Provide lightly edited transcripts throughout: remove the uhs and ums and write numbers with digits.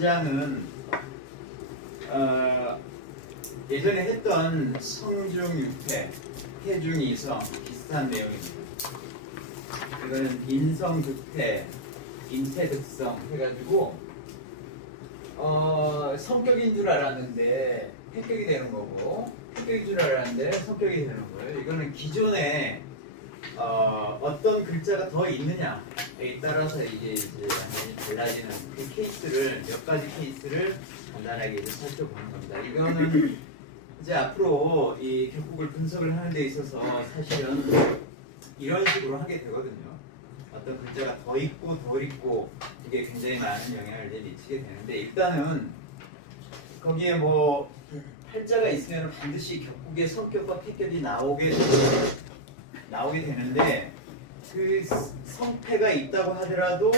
문장은 예전에 했던 성중유태, 해중이성 비슷한 내용입니다. 이거는 인성득태, 인태득성 해가지고 성격인 줄 알았는데 패격이 되는 거고, 패격인 줄 알았는데 성격이 되는 거예요. 이거는 기존에 어떤 글자가 더 있느냐에 따라서 이게 이제 완전히 달라지는 그 케이스를, 몇 가지 케이스를 간단하게 이제 살펴보는 겁니다. 이거는 이제 앞으로 이 격국을 분석을 하는 데 있어서 사실은 이런 식으로 하게 되거든요. 어떤 글자가 더 있고 덜 있고 이게 굉장히 많은 영향을 미치게 되는데, 일단은 거기에 뭐 팔자가 있으면 반드시 격국의 성격과 패격이 나오게 되는데, 그 성패가 있다고 하더라도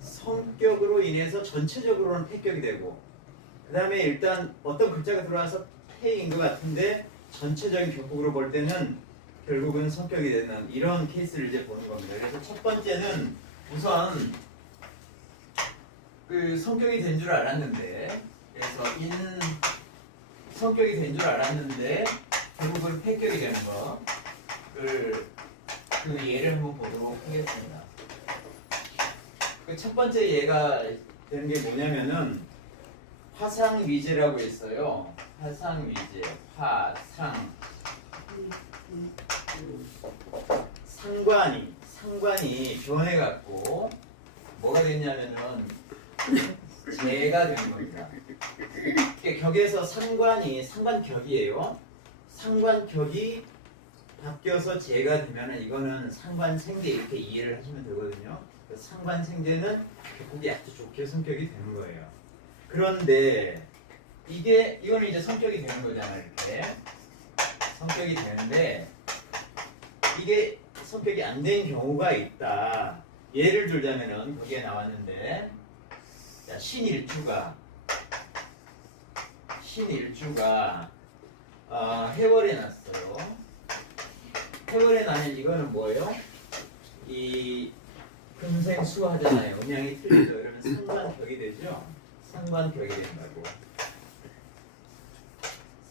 성격으로 인해서 전체적으로는 패격이 되고, 그 다음에 일단 어떤 글자가 들어와서 패인 것 같은데 전체적인 격국으로 볼 때는 결국은 성격이 되는 이런 케이스를 이제 보는 겁니다. 그래서 첫 번째는 우선 그 성격이 된 줄 알았는데, 그래서 성격이 된 줄 알았는데 결국은 패격이 되는 거를 그 예를 한번 보도록 하겠습니다. 그 첫 번째 예가 되는 게 뭐냐면은 화상위제라고 있어요. 화상위제, 상관이 변해갖고 뭐가 됐냐면은 재가 된 겁니다. 격에서 상관격이에요. 상관격이 바뀌어서 재가 되면은 이거는 상관생제 이렇게 이해를 하시면 되거든요. 상관생제는 격국이 아주 좋게 성격이 되는 거예요. 그런데 이거는 이제 성격이 되는 거잖아요. 이렇게 성격이 되는데 이게 성격이 안 된 경우가 있다. 예를 들자면은 거기에 나왔는데, 자, 신일주가 해월에 났어요. 해월에 나면 이거는 뭐예요? 이 금생수 하잖아요. 음양이 틀리죠. 그러면 상관격이 되죠. 상관격이 된다고.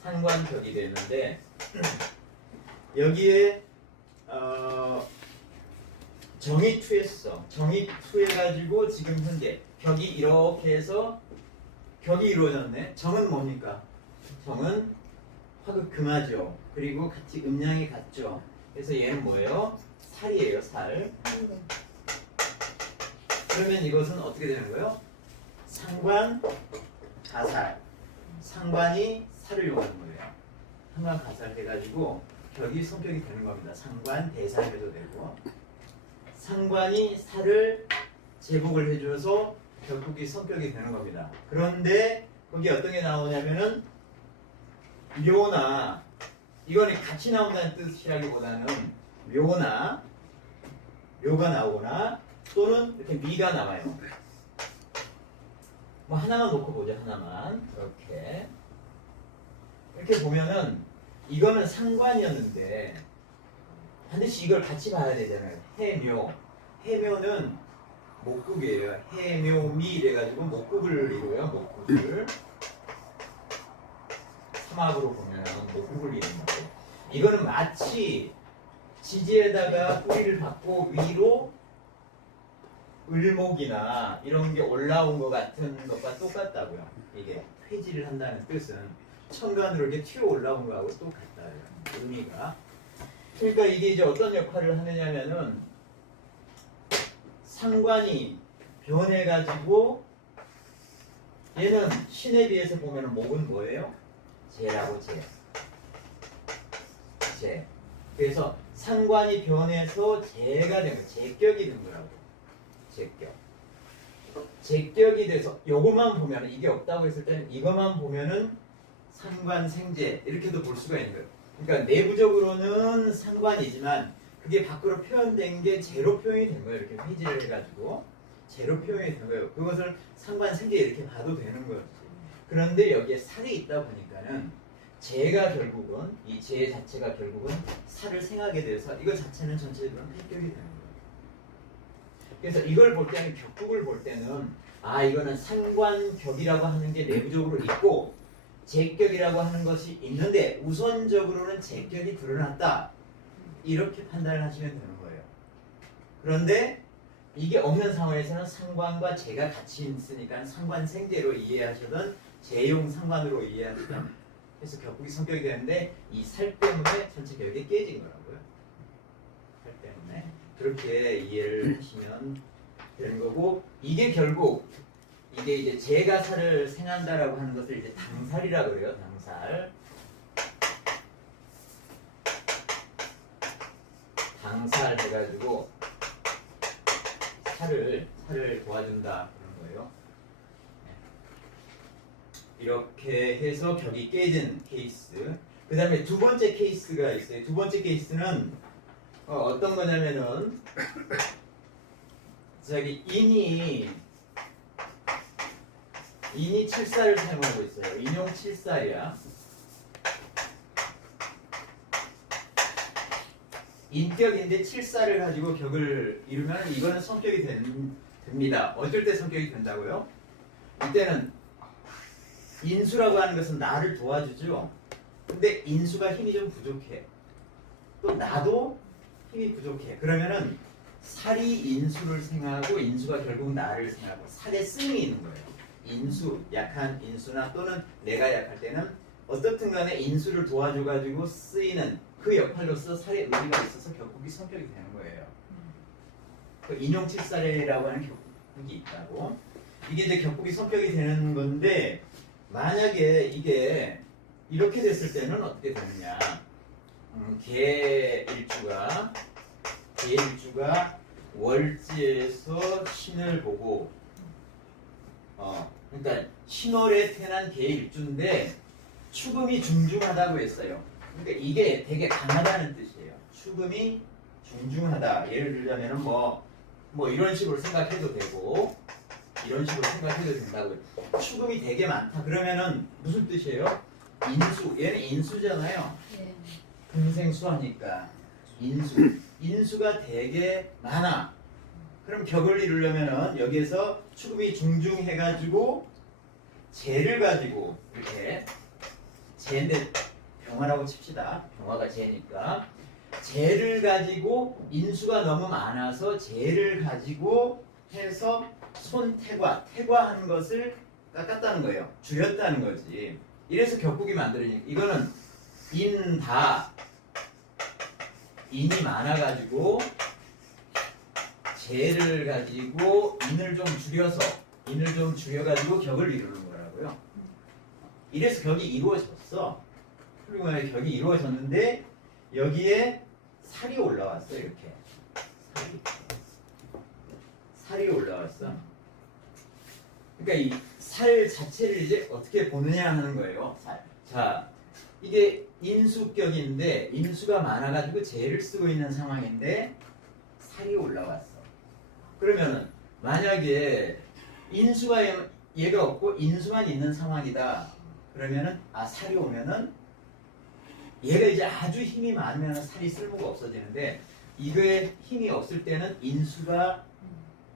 상관격이 되는데 여기에 정의투했어. 정의투해가지고 지금 현재 격이 이렇게 해서 격이 이루어졌네. 정은 뭡니까? 정은 화극금하죠. 그리고 같이 음양이 같죠. 그래서 얘는 뭐예요? 살이에요. 살. 그러면 이것은 어떻게 되는 거예요? 상관 가살. 상관이 살을 요하는 거예요. 상관 가살 해가지고 격이 성격이 되는 겁니다. 상관 대살해도 되고, 상관이 살을 제복을 해줘서 격국이 성격이 되는 겁니다. 그런데 거기 어떤 게 나오냐면은 묘나, 이거는 같이 나온다는 뜻이라기보다는 묘가 나오거나 또는 이렇게 미가 나와요. 뭐 하나만 놓고 보죠. 하나만 이렇게 보면은 이거는 상관이었는데 반드시 이걸 같이 봐야 되잖아요. 해묘는 목국이에요. 해묘미 이래가지고 목국을 이루어요. 목국을 삼합으로 보면 목국을 이루는 거예요. 이거는 마치 지지에다가 뿌리를 받고 위로 을목이나 이런 게 올라온 것 같은 것과 똑같다고요. 이게 회지를 한다는 뜻은 천간으로 이렇게 튀어 올라온 거하고 똑같다. 의미가. 그러니까 이게 이제 어떤 역할을 하느냐면은 상관이 변해가지고 얘는 신에 비해서 보면 목은 뭐예요? 재라고 재. 그래서 상관이 변해서 재가 된 거예요. 재격이 된 거라고. 재격이 돼서 요것만 보면, 이게 없다고 했을 때는 이것만 보면은 상관생재 이렇게도 볼 수가 있는 거예요. 그러니까 내부적으로는 상관이지만 그게 밖으로 표현된 게 재로 표현이 된 거예요. 이렇게 회지를 해가지고 재로 표현이 된 거예요. 그것을 상관생재 이렇게 봐도 되는 거였지. 그런데 여기에 살이 있다 보니까는 재가 결국은, 이 재 자체가 결국은 살을 생하게 돼서 이거 자체는 전체적으로 패격이 되는 거예요. 그래서 이걸 볼 때는 격국을 볼 때는 이거는 상관격이라고 하는 게 내부적으로 있고 제격이라고 하는 것이 있는데 우선적으로는 제격이 드러났다. 이렇게 판단을 하시면 되는 거예요. 그런데 이게 없는 상황에서는 상관과 제가 같이 있으니까 상관생제로 이해하시던 제용 상관으로 이해하시던 그래서 격국이 성격이 되는데 이 살 때문에 전체 격이 깨진 거라고요. 살 때문에 그렇게 이해를 하시면 되는 거고 이게 결국 이게 이제 제가 살을 생한다라고 하는 것을 이제 당살이라고 그래요. 당살. 당살 해가지고 살을 도와준다 그런 거예요. 이렇게 해서 격이 깨진 케이스. 그 다음에 두 번째 케이스가 있어요. 두 번째 케이스는 어떤 거냐면은 저기 인이 칠살을 사용하고 있어요. 인용 칠살이야. 인격인데 칠살을 가지고 격을 이루면 이거는 성격이 됩니다. 어쩔 때 성격이 된다고요? 이때는 인수라고 하는 것은 나를 도와주죠. 근데 인수가 힘이 좀 부족해. 또 나도 힘이 부족해. 그러면은 살이 인수를 생하고 인수가 결국 나를 생하고 살에 쓰임이 있는 거예요. 인수, 약한 인수나 또는 내가 약할 때는 어떻든 간에 인수를 도와줘가지고 쓰이는 그 역할로서 살의 의미가 있어서 격국이 성격이 되는 거예요. 그 인용칠살이라고 하는 격국이 있다고. 이게 이제 격국이 성격이 되는 건데 만약에 이게 이렇게 됐을 때는 어떻게 되느냐. 개일주가 월지에서 신을 보고 그러니까 신월에 태어난 개일주인데 축음이 중중하다고 했어요. 그러니까 이게 되게 강하다는 뜻이에요. 축음이 중중하다. 예를 들자면은 뭐 이런 식으로 생각해도 되고 이런 식으로 생각해도 된다고요. 축음이 되게 많다. 그러면은 무슨 뜻이에요? 인수. 얘는 인수잖아요. 금생수하니까 인수가 되게 많아. 그럼 격을 이루려면은 여기에서 축음이 중중해가지고 재를 가지고 이렇게 재인데 병화라고 칩시다. 병화가 재니까 재를 가지고 인수가 너무 많아서 재를 가지고 해서 태과하는 것을 깎았다는 거예요. 줄였다는 거지. 이래서 격국이 만들어지니까 이거는 인이 많아가지고 재를 가지고 인을 좀 줄여가지고 격을 이루는 거라고요. 이래서 격이 이루어졌어. 훌륭하게 격이 이루어졌는데 여기에 살이 올라왔어. 이렇게 살이 올라왔어. 그러니까 이 살 자체를 이제 어떻게 보느냐 하는 거예요. 자, 이게 인수격인데 인수가 많아가지고 재를 쓰고 있는 상황인데 살이 올라왔어. 그러면은 만약에 인수가 얘가 없고 인수만 있는 상황이다. 그러면은 살이 오면은 얘가 이제 아주 힘이 많으면 살이 쓸모가 없어지는데 이거에 힘이 없을 때는 인수가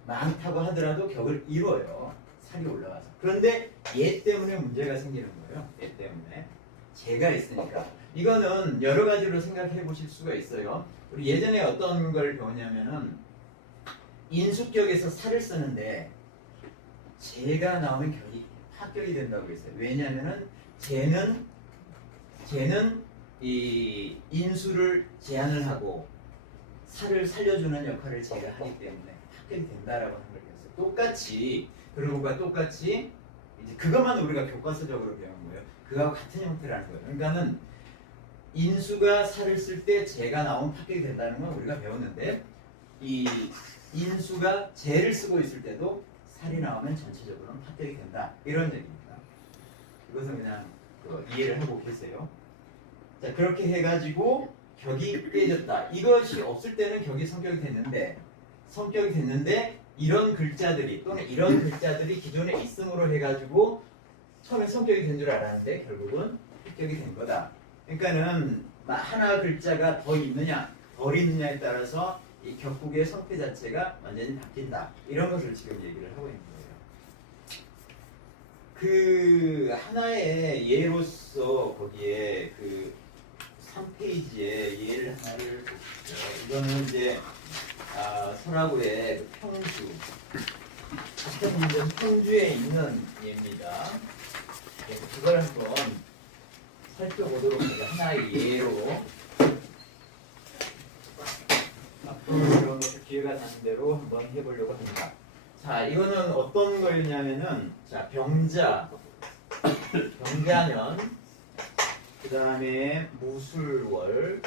많다고 하더라도 격을 이뤄요. 살이 올라가서. 그런데 얘 때문에 문제가 생기는 거예요. 얘 때문에. 재가 있으니까. 이거는 여러 가지로 생각해 보실 수가 있어요. 우리 예전에 어떤 걸 배웠냐면은 인수격에서 살을 쓰는데 재가 나오면 격이 합격이 된다고 했어요. 왜냐면은 재는 이 인수를 제한을 하고 살을 살려주는 역할을 재가 하기 때문에 합격이 된다라고 하는 걸 배웠어요. 똑같이 이제 그것만 우리가 교과서적으로 배운 거예요. 그거하고 같은 형태라는 거예요. 그러니까는 인수가 살을 쓸 때 재가 나오면 합격이 된다는 건 우리가 배웠는데 이 인수가 재를 쓰고 있을 때도 살이 나오면 전체적으로는 합격이 된다. 이런 얘기입니다. 이것은 그냥 이해를 하고 계세요. 자, 그렇게 해가지고 격이 깨졌다. 이것이 없을 때는 격이 성격이 됐는데 이런 글자들이 또는 이런 글자들이 기존에 있음으로 해가지고 처음에 성격이 된 줄 알았는데 결국은 합격이 된 거다. 그러니까는 하나 글자가 더 있느냐 덜 있느냐에 따라서 이 격국의 성패 자체가 완전히 바뀐다. 이런 것을 지금 얘기를 하고 있는 거예요. 그 하나의 예로서 거기에 그 3페이지에 예를 하나를 보시죠. 이거는 이제 서라구의 그 평주, 평주에 있는 예입니다. 그래서 그걸 한번 살펴보도록 해요. 하나의 예로. 앞으로 기회가 되는 대로 한번 해보려고 합니다. 자, 이거는 어떤 거였냐면은, 자, 병자년, 그 다음에 무술월,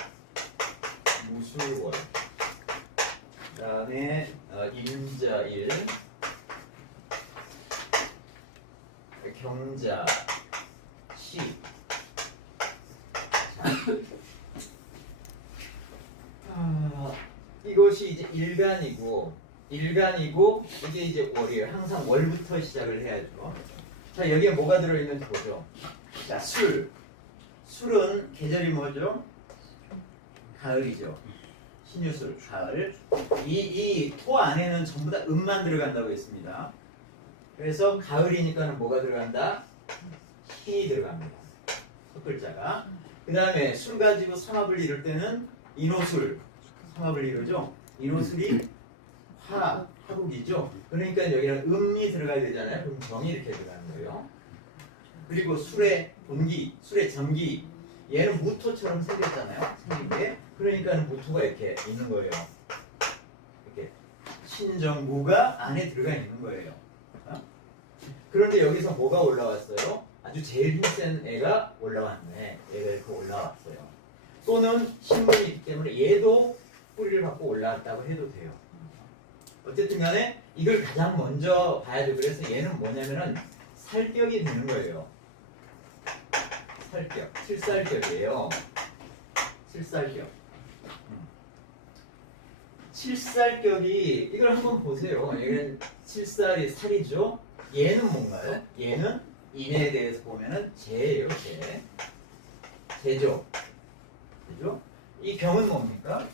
그 다음에 임자일, 경자시. 이것이 이제 일간이고 이게 이제 월이에요. 항상 월부터 시작을 해야죠. 자, 여기에 뭐가 들어있는지 보죠. 자, 술은 계절이 뭐죠? 가을이죠. 신유술, 가을. 이 토 안에는 전부 다 음만 들어간다고 했습니다. 그래서 가을이니까는 뭐가 들어간다? 신이 들어갑니다. 첫 글자가. 그 다음에 술 가지고 삼합을 이룰 때는 인호술, 삼합을 이루죠. 인호술이 화국이죠. 그러니까 여기는 음이 들어가야 되잖아요. 그럼 정이 이렇게 들어가는 거예요. 그리고 술의 본기, 술의 정기, 얘는 무토처럼 생겼잖아요. 생긴 게. 그러니까 무토가 이렇게 있는 거예요. 이렇게 신정무가 안에 들어가 있는 거예요. 그런데 여기서 뭐가 올라왔어요? 아주 제일 힘센 애가 올라왔네. 얘가 이렇게 올라왔어요. 또는 신문이 있기 때문에 얘도 뿌리를 받고 올라왔다고 해도 돼요. 어쨌든 간에 이걸 가장 먼저 봐야죠. 그래서 얘는 뭐냐면은 살격이 되는 거예요. 살격, 칠살격이에요. 칠살격. 칠살격이 이걸 한번 보세요. 얘는 칠살이 살이죠. 얘는 뭔가요? 얘는 인에 대해서 보면은 재예요. 재죠. 그죠? 이 병은 뭡니까?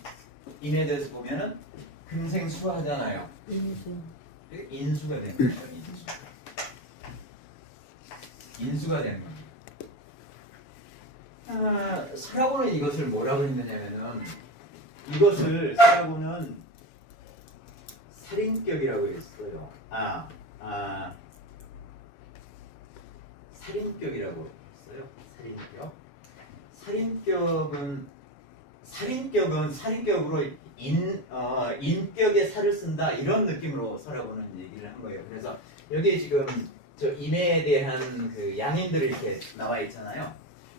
인에 대해서 보면은 금생수하잖아요. 인수가 되는 거예요. 인수가 되는 겁니다. 서라고는 이것을 뭐라고 했느냐면은 이것을 서라고는 살인격이라고 했어요. 살인격이라고 했어요. 살인격으로 인격에 살을 쓴다 이런 느낌으로 서라고는 얘기를 한 거예요. 그래서 여기에 지금 저 인에 대한 그 양인들이 이렇게 나와 있잖아요.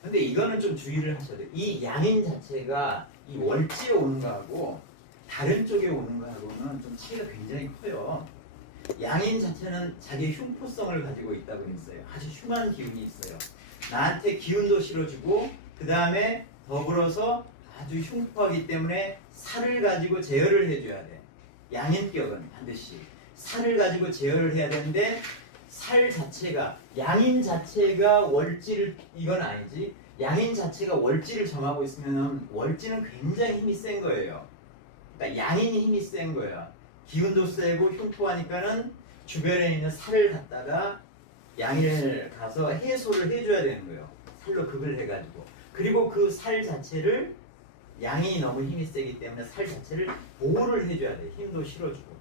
근데 이거는 좀 주의를 하셔야 돼요. 이 양인 자체가 이 월지에 오는 거하고 다른 쪽에 오는 거하고는 좀 차이가 굉장히 커요. 양인 자체는 자기의 흉포성을 가지고 있다고 했어요. 아주 흉한 기운이 있어요. 나한테 기운도 실어주고 그 다음에 더불어서 아주 흉포하기 때문에 살을 가지고 제어를 해줘야 돼. 양인격은 반드시 살을 가지고 제어를 해야 되는데 살 자체가 양인 자체가 월지를 이건 아니지. 양인 자체가 월지를 정하고 있으면 월지는 굉장히 힘이 센 거예요. 그러니까 양인이 힘이 센 거야. 기운도 세고 흉포하니까는 주변에 있는 살을 갖다가 양인을 가서 해소를 해줘야 되는 거예요. 살로 극을 해가지고. 그리고 그 살 자체를 양이 너무 힘이 세기 때문에 살 자체를 보호를 해줘야 돼. 힘도 실어주고.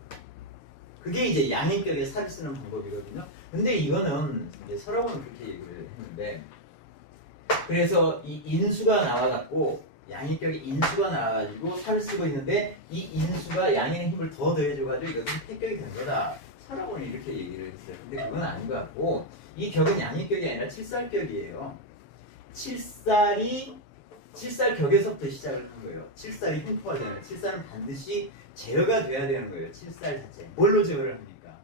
그게 이제 양인격에 살을 쓰는 방법이거든요. 근데 이거는 이제 서라고는 그렇게 얘기를 했는데, 그래서 이 인수가 나와갖고 양인격이 인수가 나와가지고 살을 쓰고 있는데 이 인수가 양인의 힘을 더 더해줘가지고 이것은 패격이 된 거다. 서라고는 이렇게 얘기를 했어요. 근데 그건 아닌 것 같고 이 격은 양인격이 아니라 칠살격이에요. 칠살격에서부터 시작을 한 거예요. 칠살이 흉포가 되는, 칠살은 반드시 제어가 돼야 되는 거예요. 칠살 자체. 뭘로 제어를 합니까?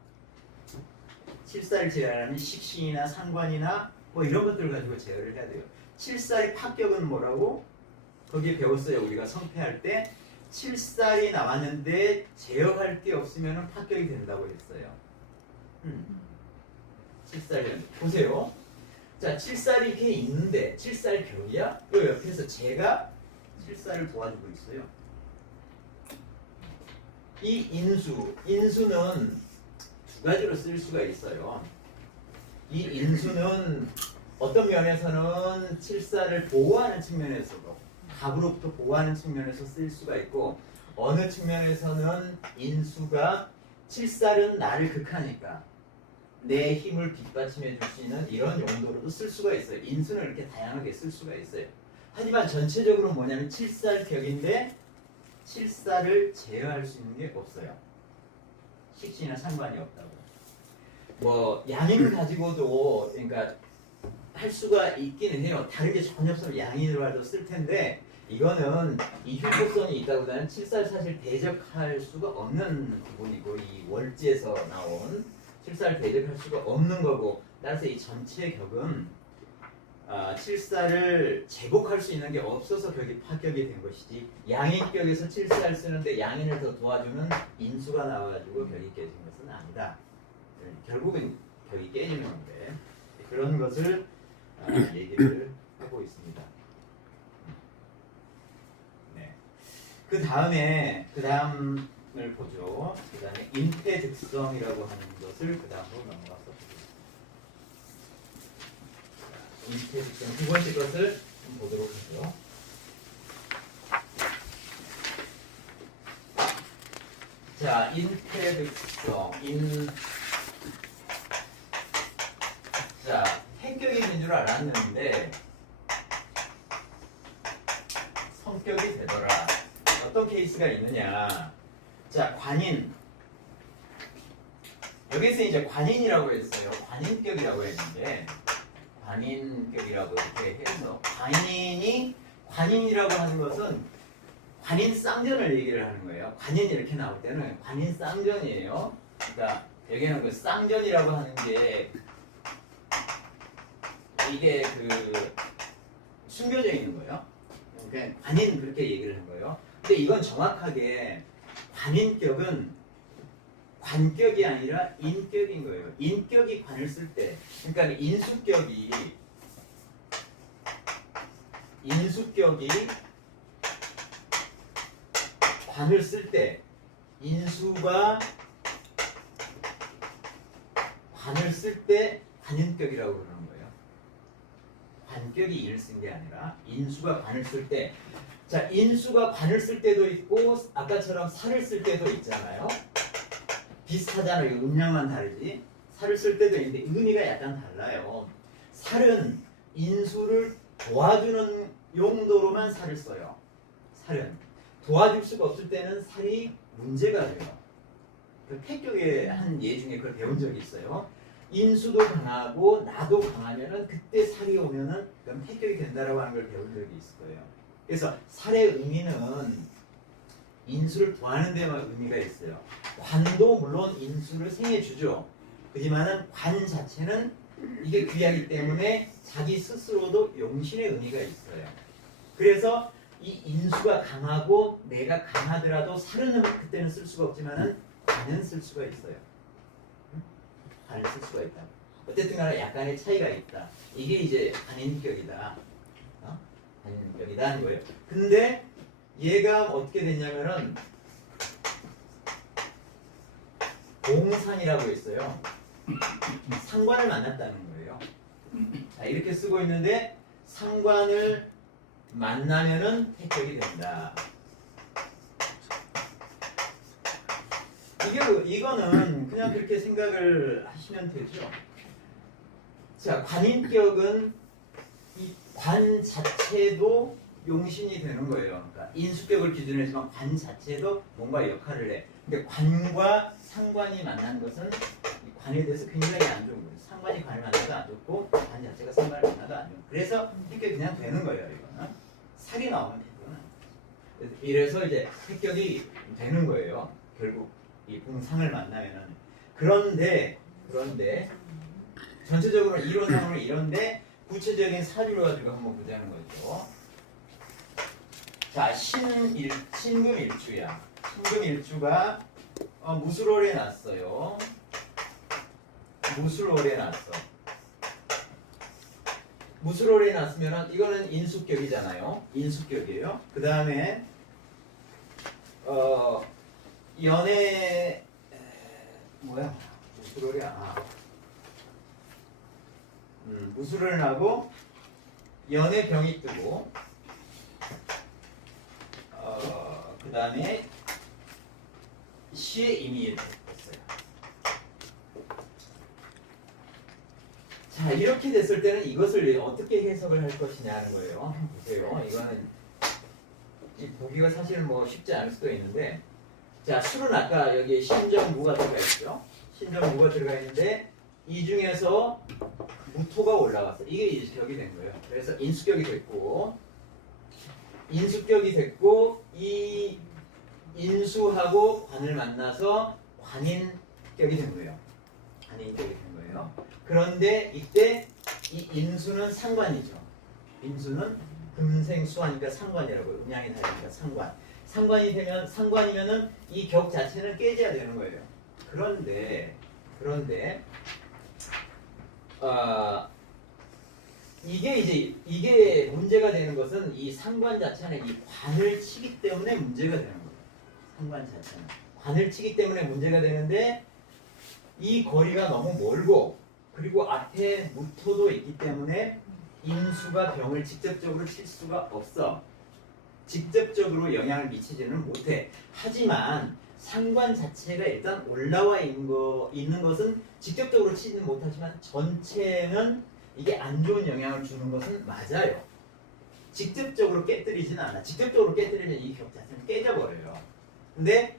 칠살을 제어하려면 식신이나 상관이나 뭐 이런 것들을 가지고 제어를 해야 돼요. 칠살이 파격은 뭐라고? 거기에 배웠어요. 우리가 성패할 때 칠살이 나왔는데 제어할 게 없으면 파격이 된다고 했어요. 칠살이 보세요. 자, 칠살이 이렇게 있는데 칠살격이야? 요 옆에서 제가 칠살을 도와주고 있어요. 이 인수는 두 가지로 쓸 수가 있어요. 이 인수는 어떤 면에서는 칠사를 보호하는 측면에서도 갑으로부터 보호하는 측면에서 쓸 수가 있고 어느 측면에서는 인수가 칠살은 나를 극하니까 내 힘을 뒷받침해 줄 수 있는 이런 용도로도 쓸 수가 있어요. 인수는 이렇게 다양하게 쓸 수가 있어요. 하지만 전체적으로 뭐냐면 칠살격인데 칠살을 제어할 수 있는 게 없어요. 식신이나 상관이 없다고. 뭐 양인을 가지고도 그러니까 할 수가 있기는 해요. 다른 게 전혀 없으면 양인으로 쓸 텐데 이거는 이 효과성이 있다보다는 칠살 사실 대적할 수가 없는 부분이고 이 월지에서 나온 칠살 대적할 수가 없는 거고 따라서 이 전체 격은 칠살을 제복할 수 있는 게 없어서 격이 파격이 된 것이지 양인격에서 칠살 쓰는데 양인을 더 도와주는 인수가 나와가지고 격이 깨진 것은 아니다. 결국은 격이 깨지는 건데 그런 것을 얘기를 하고 있습니다. 네. 그 다음을 보죠. 그 다음에 인태득성이라고 하는 것을 그 다음으로 넘어가서 인태득성 두 번째 것을 좀 보도록 하죠. 자, 인태득성 자, 행격이 된 줄 알았는데 성격이 되더라. 어떤 케이스가 있느냐. 자, 관인. 여기서 이제 관인이라고 했어요. 관인격이라고 했는데 관인격이라고 이렇게 해서 관인이라고 하는 것은 관인 쌍전을 얘기를 하는 거예요. 관인이 이렇게 나올 때는 관인 쌍전이에요. 그러니까 여기는 그 쌍전이라고 하는 게 이게 그 숨겨져 있는 거예요. 그러니까 관인 그렇게 얘기를 한 거예요. 근데 이건 정확하게 관인격은 관격이 아니라 인격인 거예요. 인격이 관을 쓸 때, 그러니까 인수격이 관을 쓸 때, 인수가 관을 쓸 때 관인격이라고 그러는 거예요. 관격이 인을 쓴 게 아니라 인수가 관을 쓸 때, 자, 인수가 관을 쓸 때도 있고 아까처럼 살을 쓸 때도 있잖아요. 비슷하잖아요. 음량만 다르지. 살을 쓸 때도 있는데 의미가 약간 달라요. 살은 인수를 도와주는 용도로만 살을 써요. 살은 도와줄 수가 없을 때는 살이 문제가 돼요. 그 패격의 한 예 중에 그걸 배운 적이 있어요. 인수도 강하고 나도 강하면은 그때 살이 오면은 그럼 패격이 된다라고 하는 걸 배운 적이 있을 거예요. 그래서 살의 의미는 인수를 구하는 데만 의미가 있어요. 관도 물론 인수를 생해주죠. 하지만은 관 자체는 이게 귀하기 때문에 자기 스스로도 용신의 의미가 있어요. 그래서 이 인수가 강하고 내가 강하더라도 살은 그때는 쓸 수가 없지만은 관은 쓸 수가 있어요. 관을 쓸 수가 있다. 어쨌든 간에 약간의 차이가 있다. 이게 이제 관인격이다. 관인격이다 하는 거예요. 근데 얘가 어떻게 됐냐면은 공상이라고 했어요. 상관을 만났다는 거예요. 자, 이렇게 쓰고 있는데 상관을 만나면은 패격이 된다. 이거는 그냥 그렇게 생각을 하시면 되죠. 자, 관인격은 이 관 자체도 용신이 되는 거예요. 그러니까 인수격을 기준으로 해서 관 자체도 뭔가 역할을 해. 근데 관과 상관이 만난 것은 이 관에 대해서 굉장히 안 좋은 거예요. 상관이 관을 만나도 안 좋고 관 자체가 상관을 만나도 안 좋고 그래서 이렇게 그냥 되는 거예요. 이거는 살이 나오면 되거나 이래서 이제 합격이 되는 거예요. 결국 이 공상을 만나면은 그런데 전체적으로 이론상으로 이런데 구체적인 사료를 가지고 한번 보자는 거죠. 자, 신금일주야. 신금일주가 무술월에 났어요. 무술월에 났어. 무술월에 났으면 이거는 인수격이잖아요. 인수격이에요. 그 다음에 연애 뭐야 무술어야 무술을 하고 연애병이 뜨고 그 다음에 시에 이미 됐어요. 자 이렇게 됐을 때는 이것을 어떻게 해석을 할 것이냐는 거예요. 한번 보세요. 이거는 보기가 사실은 뭐 쉽지 않을 수도 있는데 자 술은 아까 여기 신정무가 들어가 있죠. 신정무가 들어가 있는데 이 중에서 무토가 올라왔어. 이게 이제 격이 된 거예요. 그래서 인수격이 됐고 이 인수하고 관을 만나서 관인격이 된 거예요. 관인격이 된 거예요. 그런데 이때 이 인수는 상관이죠. 인수는 금생수하니까 상관이라고요. 음양이 다르니까 상관. 상관이면은 이 격 자체는 깨져야 되는 거예요. 그런데 이게 문제가 되는 것은 이 상관 자체는 이 관을 치기 때문에 문제가 되는 거예요. 상관 자체는 관을 치기 때문에 문제가 되는데 이 거리가 너무 멀고 그리고 앞에 무토도 있기 때문에 인수가 병을 직접적으로 칠 수가 없어. 직접적으로 영향을 미치지는 못해. 하지만 상관 자체가 일단 올라와 있는 것은 직접적으로 치지는 못하지만 전체는 이게 안 좋은 영향을 주는 것은 맞아요. 직접적으로 깨뜨리진 않아. 직접적으로 깨뜨리면 이 격 자체는 깨져버려요. 근데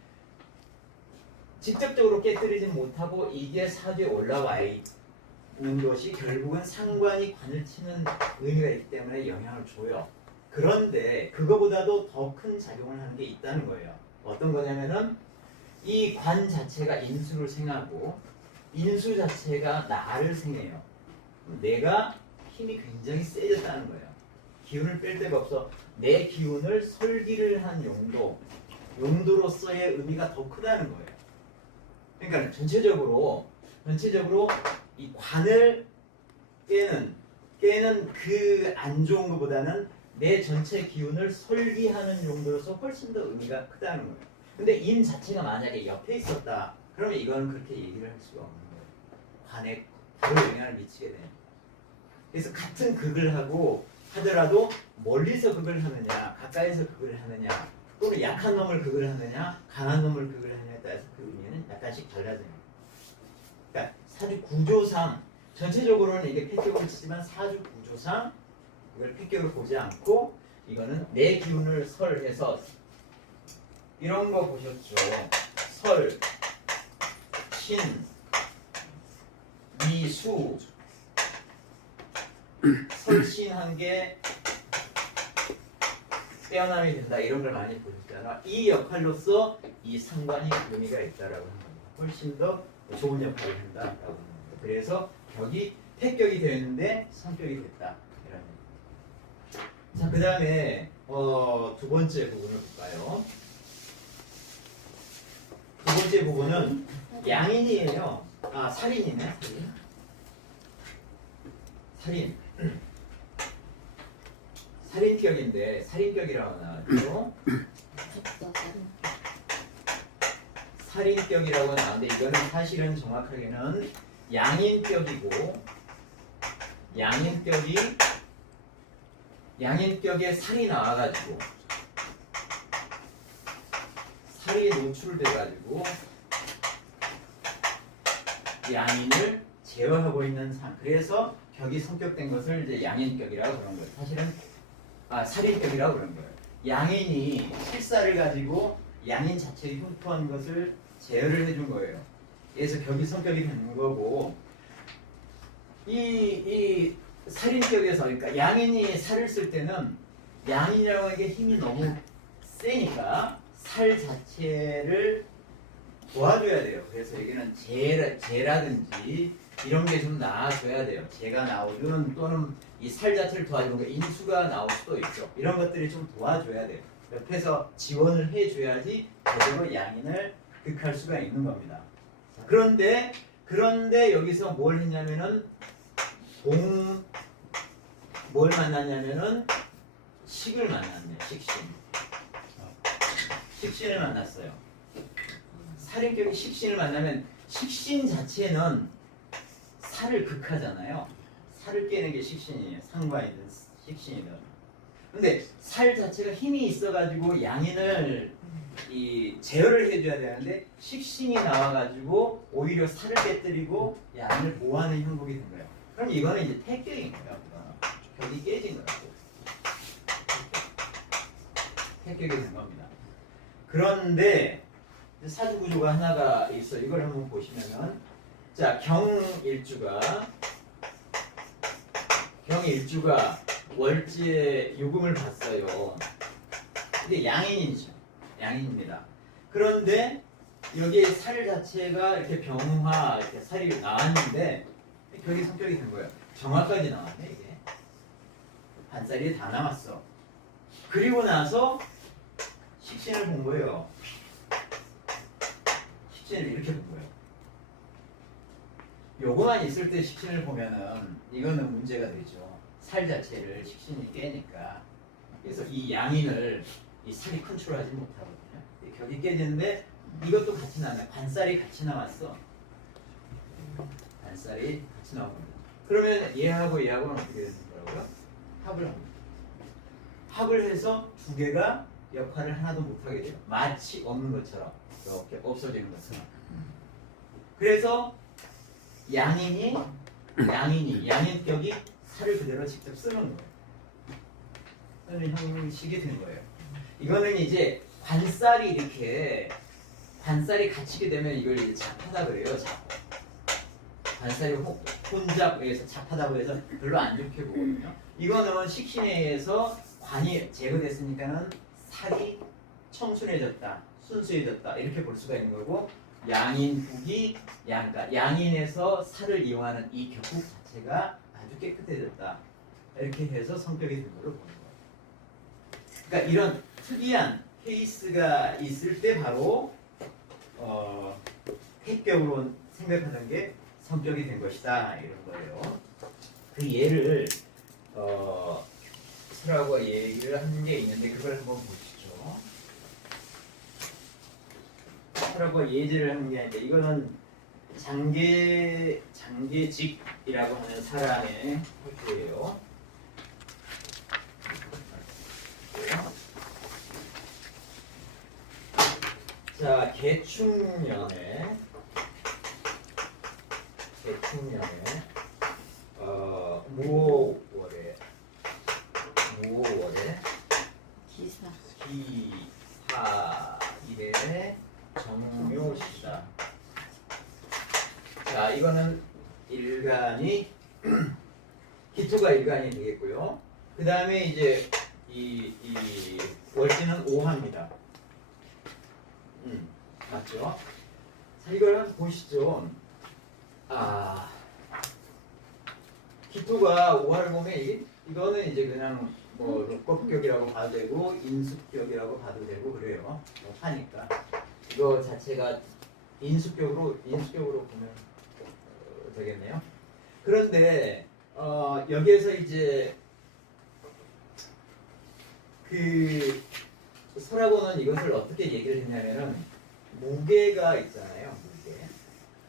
직접적으로 깨뜨리진 못하고 이게 사주에 올라와 있는 것이 결국은 상관이 관을 치는 의미가 있기 때문에 영향을 줘요. 그런데 그거보다도 더 큰 작용을 하는 게 있다는 거예요. 어떤 거냐면은 이 관 자체가 인수를 생하고 인수 자체가 나를 생해요. 내가 힘이 굉장히 세졌다는 거예요. 기운을 뺄 데가 없어. 내 기운을 설기를 한 용도로서의 의미가 더 크다는 거예요. 그러니까 전체적으로 이 관을 깨는 그 안 좋은 것보다는 내 전체 기운을 설기하는 용도로서 훨씬 더 의미가 크다는 거예요. 근데 인 자체가 만약에 옆에 있었다. 그러면 이건 그렇게 얘기를 할 수가 없는 거예요. 관에 바로 영향을 미치게 됩니다. 그래서 같은 극을 하고 하더라도 멀리서 극을 하느냐, 가까이서 극을 하느냐, 또는 약한 놈을 극을 하느냐, 강한 놈을 극을 하느냐에 따라서 그 의미는 약간씩 달라집니다. 그러니까 사주 구조상 전체적으로는 이게 폐격을 치지만 사주 구조상 이걸 폐격을 보지 않고 이거는 내 기운을 설해서 이런 거 보셨죠? 설, 신, 미수, 설신한 게 빼어남이 된다 이런 걸 많이 보셨잖아. 이 역할로서 이 상관이 의미가 있다라고 하는 겁니다. 훨씬 더 좋은 역할을 한다라고 하는 겁니다. 그래서 격이 폐격이 되는데 성격이 됐다 이런 얘기입니다. 자, 그 다음에 두 번째 부분을 볼까요? 두 번째 부분은 양인이에요. 아, 살인이네. 살인. 살인격인데 살인격이라고 나왔죠. 살인격이라고 나왔는데 이거는 사실은 정확하게는 양인격이고 양인격에 살이 나와가지고 살이 노출돼가지고 양인을 제어하고 있는 상. 그래서 격이 성격된 것을 이제 양인격이라고 그런 거예요. 사실은 살인격이라고 그런 거예요. 양인이 실사를 가지고 양인 자체의 흉포한 것을 제어를 해준 거예요. 그래서 격이 성격이 되는 거고 이 살인격에서 그러니까 양인이 살을 쓸 때는 양인이라고 하는 게 힘이 너무 세니까 살 자체를 도와줘야 돼요. 그래서 여기는 재라든지 이런 게 좀 나와줘야 돼요. 재가 나오든 또는 이 살 자체를 도와주는 거 인수가 나올 수도 있죠. 이런 것들이 좀 도와줘야 돼요. 옆에서 지원을 해줘야지 제대로 양인을 극할 수가 있는 겁니다. 자, 그런데 여기서 뭘 했냐면은 뭘 만났냐면은 식을 만났네요. 식신을 만났어요. 살인격이 식신을 만나면 식신 자체는 살을 극하잖아요. 살을 깨는 게 식신이에요. 상관이든 식신이든. 근데 살 자체가 힘이 있어가지고 양인을 이 제어를 해줘야 되는데 식신이 나와가지고 오히려 살을 깨뜨리고 양을 보호하는 형국이 된 거예요. 그럼 이거는 이제 태격인 거예요. 격이 깨진 거라고. 태격이 된 겁니다. 그런데 사주 구조가 하나가 있어. 이걸 한번 보시면은 자 경일주가 월지에 요금을 봤어요. 근데 양인이죠. 양인입니다. 그런데 여기에 살 자체가 이렇게 병화 이렇게 살이 나왔는데 격이 성격이 된 거예요. 정화까지 나왔네 이게. 반살이 다 남았어. 그리고 나서 식신을 본 거예요. 식신을 이렇게 본 거예요. 요거만 있을 때 식신을 보면은 이거는 문제가 되죠. 살 자체를 식신이 깨니까. 그래서 이 양인을 이 살이 컨트롤하지 못하거든요. 격이 깨지는데 이것도 같이 나와요. 반살이 같이 나왔어. 반살이 같이 나온 겁니다. 그러면 얘하고 얘하고는 어떻게 되는 거라고요? 합을 합니다. 합을 해서 두 개가 역할을 하나도 못하게 돼요. 마치 없는 것처럼 이렇게 없어지는 것처럼. 그래서 양인격이 살을 그대로 직접 쓰는 거예요. 쓰는 형식이 된 거예요. 이거는 이제 관살이 갇히게 되면 이걸 이제 잡하다 그래요. 관살이 혼잡 해서 잡하다고 해서 별로 안 좋게 보거든요. 이거는 식신에 의해서 관이 제거됐으니까는 살이 청순해졌다, 순수해졌다 이렇게 볼 수가 있는 거고, 양인국이 양인에서 살을 이용하는 이 격국 자체가 아주 깨끗해졌다 이렇게 해서 성격이 된 걸로 보는 거예요. 그러니까 이런 특이한 케이스가 있을 때 바로 핵격으로 생각하는 게 성격이 된 것이다 이런 거예요. 그 예를 설하고 얘기를 한 게 있는데 그걸 한번 보시죠. 설하고 예제를 한 게 아닌데 이거는 장계직이라고 하는 사람의 호주예요. 자, 개축년에 무오월에 기사일에 정묘시다. 자, 이거는 일간이 기토가 일간이 되겠고요. 그 다음에 이제 이 월지는 오화입니다. 맞죠? 자, 이걸 한번 보시죠. 기토가 오화를 보면 이거는 이제 그냥 뭐 록법격이라고 봐도 되고 인숙격이라고 봐도 되고 그래요. 하니까 이거 자체가 인숙격으로 보면 되겠네요. 그런데 여기에서 이제 그 설하고는 이것을 어떻게 얘기를 했냐면은 무게가 있잖아요.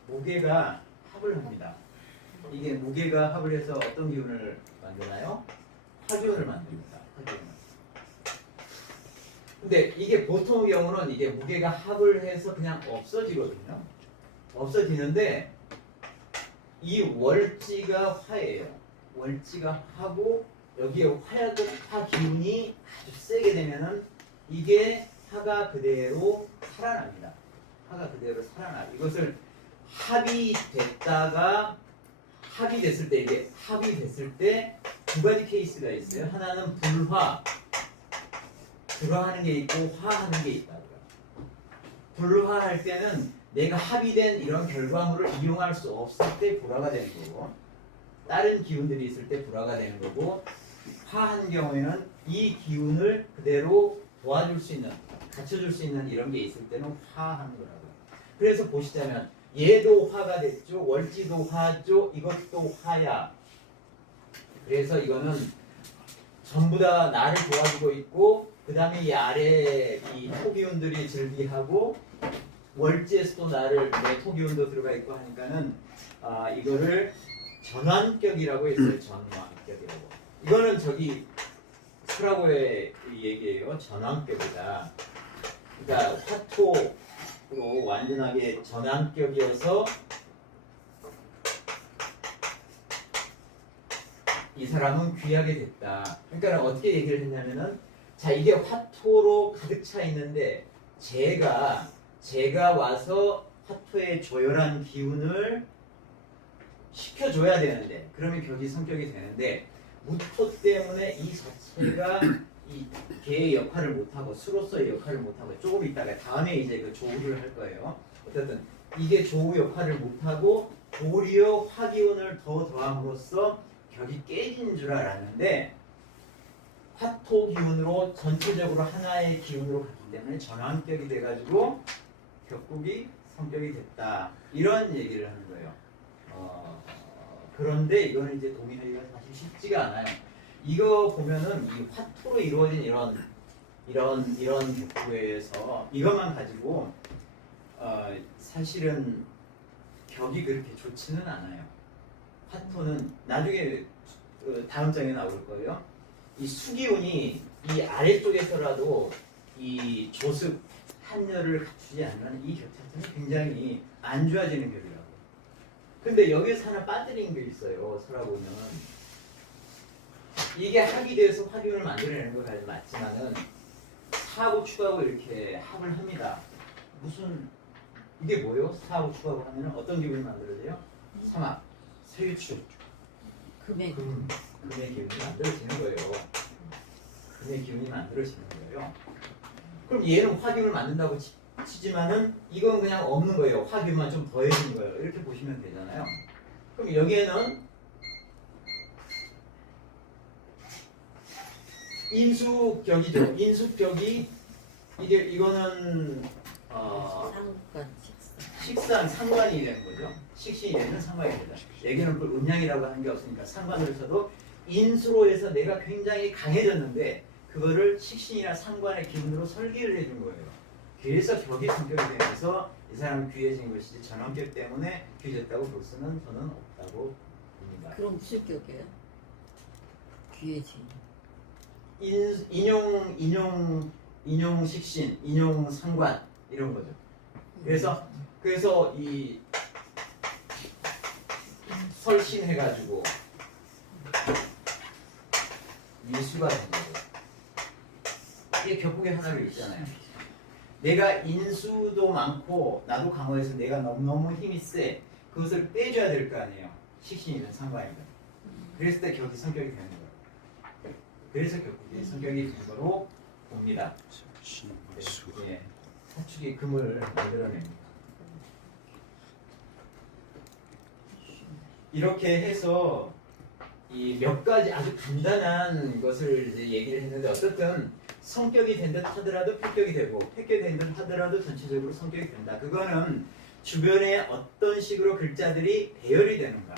무게가 합을 합니다. 이게 무게가 합을 해서 어떤 기운을 만드나요? 화기운을 만듭니다. 근데 이게 보통의 경우는 이게 무게가 합을 해서 그냥 없어지거든요. 없어지는데 이 월지가 화예요. 월지가 화고 여기에 화 기운이 아주 세게 되면은 이게 화가 그대로 살아납니다. 화가 그대로 살아나요. 이것을 합이 됐을 때 이게 합이 됐을 때 두 가지 케이스가 있어요. 하나는 불화하는 게 있고 화하는 게 있다고요. 불화할 때는 내가 합의된 이런 결과물을 이용할 수 없을 때 불화가 되는 거고, 다른 기운들이 있을 때 불화가 되는 거고, 화한 경우에는 이 기운을 그대로 도와줄 수 있는, 갖춰줄 수 있는 이런 게 있을 때는 화하는 거라고요. 그래서 보시자면 얘도 화가 됐죠. 월지도 화죠. 이것도 화야. 그래서 이거는 전부 다 나를 도와주고 있고, 그 다음에 이 아래 이 토기운들이 즐비하고, 월지에서도 나를 내 토기운도 들어가 있고 하니까는 이거를 전환격이라고 했어요. 전환격이라고. 이거는 저기 수라고의 얘기예요. 전환격이다. 그러니까 화토로 완전하게 전환격이어서 이 사람은 귀하게 됐다. 그러니까 어떻게 얘기를 했냐면은 자 이게 화토로 가득 차 있는데 제가 와서 화토의 조열한 기운을 시켜줘야 되는데 그러면 격이 성격이 되는데 무토 때문에 이 자체가 이 개의 역할을 못하고 수로서의 역할을 못하고 조금 있다가 다음에 이제 그 조우를 할 거예요. 어쨌든 이게 조우 역할을 못하고 도리어 화기운을 더 더함으로써 격이 깨진 줄 알았는데 화토 기운으로 전체적으로 하나의 기운으로 갔기 때문에 전환격이 돼가지고 격국이 성격이 됐다 이런 얘기를 하는 거예요. 그런데 이거는 이제 동의하기가 사실 쉽지가 않아요. 이거 보면은 이 화토로 이루어진 이런 격국에서 이것만 가지고 사실은 격이 그렇게 좋지는 않아요. 화토는 나중에 다음 장에 나올 거예요. 이 수기운이 이 아래쪽에서라도 이 조습 한열을 갖추지 않으면 이 격 자체는 굉장히 안 좋아지는 격이라고. 근데 여기서 하나 빠뜨린 게 있어요. 설화보면 이게 합이 돼서 화기운을 만들어내는 거 맞지만은 사하고 축하하고 이렇게 합을 합니다. 무슨 이게 뭐예요? 사하고 축하하고 하면은 어떤 기운이 만들어져요? 삼합, 세유축, 금의 기운이 만들어지는 거예요. 금의 기운이 만들어지는 거예요. 그럼 얘는 화기운을 만든다고 치지만은 이건 그냥 없는 거예요. 화기운만 좀 더해지는 거예요. 이렇게 보시면 되잖아요. 그럼 여기에는 인수격이죠. 인수격이 이거는 식상 상관이 되는 거죠. 식신이 되는 상관이 됩니다. 여기는 그 음양이라고 하는 게 없으니까 상관으로 쳐도 인수로 해서 내가 굉장히 강해졌는데 그거를 식신이나 상관의 기운으로 설계를 해준 거예요. 그래서 격이 성격이 되면서 이 사람은 귀해진 것이지 전원격 때문에 귀해졌다고 볼 수는 저는 없다고 봅니다. 그럼 무슨 격이에요? 귀해진. 인용 식신, 인용 상관 이런 거죠. 그래서 이 설신해가지고 미수가 된 거죠. 이게 격국의 하나로 있잖아요. 내가 인수도 많고 나도 강화해서 내가 너무 힘이 세. 그것을 빼줘야 될 거 아니에요. 식신이든 상관이든. 그랬을 때 격이 성격이 되는 거예요. 그래서 격국이 성격이 된 거로 봅니다. 네, 사축이 금을 만들어냅니다. 이렇게 해서 이 몇 가지 아주 간단한 것을 이제 얘기를 했는데 어쨌든 성격이 된 듯 하더라도 폐격이 되고 폐격이 된 듯 하더라도 전체적으로 성격이 된다. 그거는 주변에 어떤 식으로 글자들이 배열이 되는가,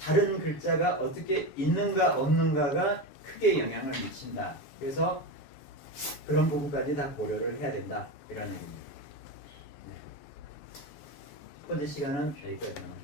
다른 글자가 어떻게 있는가 없는가가 크게 영향을 미친다. 그래서 그런 부분까지 다 고려를 해야 된다. 이런 얘기입니다. 네. 첫 번째 시간은 여기까지만.